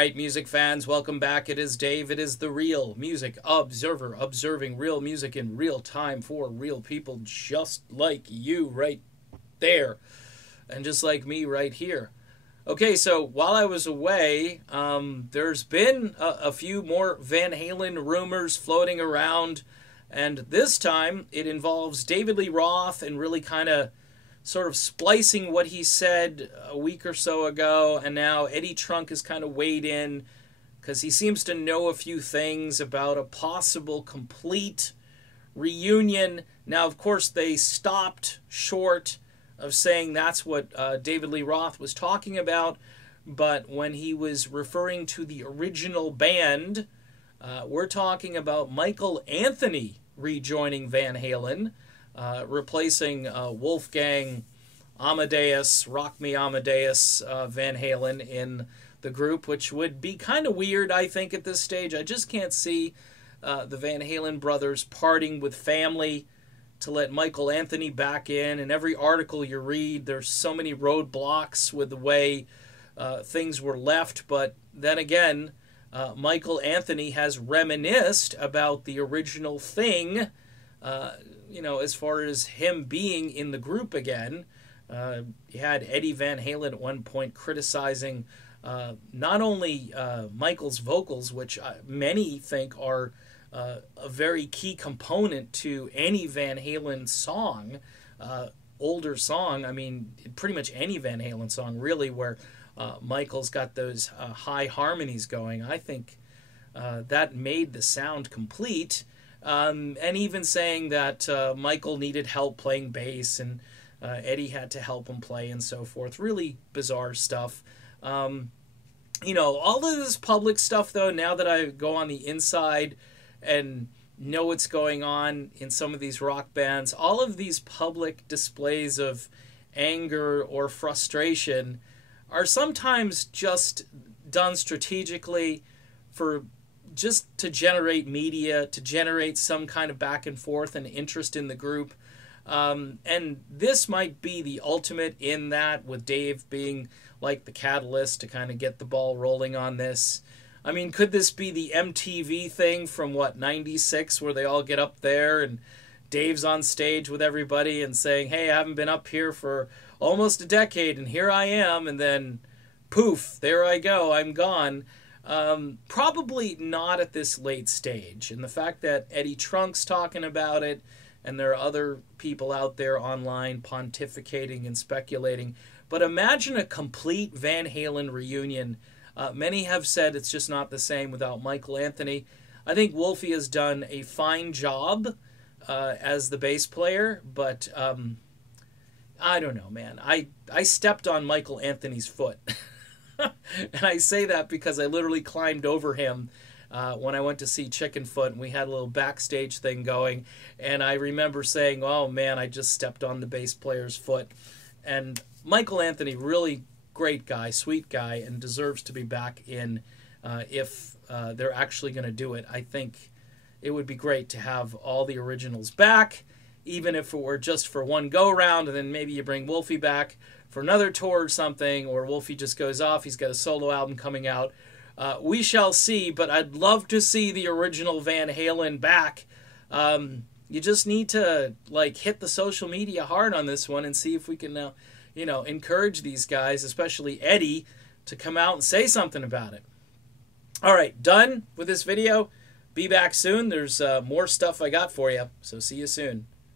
right, music fans, welcome back. It is Dave. It is the Real Music Observer, observing real music in real time for real people just like you right there and just like me right here. Okay, so while I was away, there's been a few more Van Halen rumors floating around, and this time it involves David Lee Roth and really kind of sort of splicing what he said a week or so ago, and now Eddie Trunk has kind of weighed in because he seems to know a few things about a possible complete reunion. Now, of course, they stopped short of saying that's what David Lee Roth was talking about, but when he was referring to the original band, we're talking about Michael Anthony rejoining Van Halen, replacing Wolfgang Amadeus, Rock Me Amadeus Van Halen in the group, which would be kind of weird, I think, at this stage. I just can't see the Van Halen brothers parting with family to let Michael Anthony back in. And every article you read, there's so many roadblocks with the way things were left. But then again, Michael Anthony has reminisced about the original thing, as far as him being in the group again. You had Eddie Van Halen at one point criticizing not only Michael's vocals, which many think are a very key component to any Van Halen song, older song. I mean, pretty much any Van Halen song, really, where Michael's got those high harmonies going. I think that made the sound complete. And even saying that Michael needed help playing bass and Eddie had to help him play and so forth. Really bizarre stuff. All of this public stuff, though, now that I go on the inside and know what's going on in some of these rock bands, all of these public displays of anger or frustration are sometimes just done strategically for just to generate media, to generate some kind of back and forth and interest in the group. And this might be the ultimate in that, with Dave being like the catalyst to kind of get the ball rolling on this. I mean, could this be the MTV thing from, 96, where they all get up there and Dave's on stage with everybody and saying, hey, I haven't been up here for almost a decade and here I am, and then poof, there I go, I'm gone. Probably not at this late stage. And the fact that Eddie Trunk's talking about it, and there are other people out there online pontificating and speculating. But imagine a complete Van Halen reunion. Many have said it's just not the same without Michael Anthony. I think Wolfie has done a fine job as the bass player, but I don't know, man. I stepped on Michael Anthony's foot. And I say that because I literally climbed over him when I went to see Chickenfoot, and we had a little backstage thing going. And I remember saying, oh, man, I just stepped on the bass player's foot. And Michael Anthony, really great guy, sweet guy, and deserves to be back in if they're actually going to do it. I think it would be great to have all the originals back, even if it were just for one go-round, and then maybe you bring Wolfie back for another tour or something, or Wolfie just goes off. He's got a solo album coming out. We shall see, but I'd love to see the original Van Halen back. You just need to hit the social media hard on this one and see if we can encourage these guys, especially Eddie, to come out and say something about it. All right, done with this video. Be back soon. There's more stuff I got for you, so see you soon.